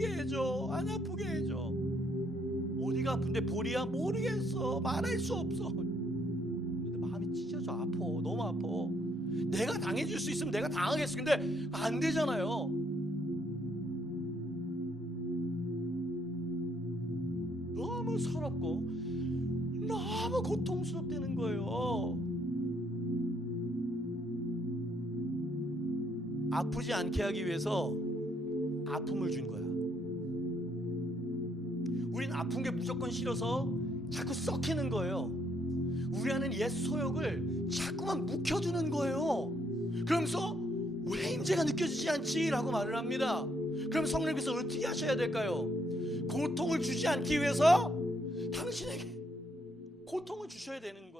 아프게 해줘. 안 아프게 해줘. 어디가 아픈데 볼이야 모르겠어. 말할 수 없어. 근데 마음이 찢어져 아파. 너무 아파. 내가 당해줄 수 있으면 내가 당하겠어. 근데 안 되잖아요. 너무 서럽고 너무 고통스럽다는 거예요. 아프지 않게 하기 위해서 아픔을 준 거야. 아픈 게 무조건 싫어서 자꾸 썩히는 거예요. 우리 안은 옛 소욕을 자꾸만 묵혀두는 거예요. 그러면서 왜 임재가 느껴지지 않지? 라고 말을 합니다. 그럼 성령께서 어떻게 하셔야 될까요? 고통을 주지 않기 위해서 당신에게 고통을 주셔야 되는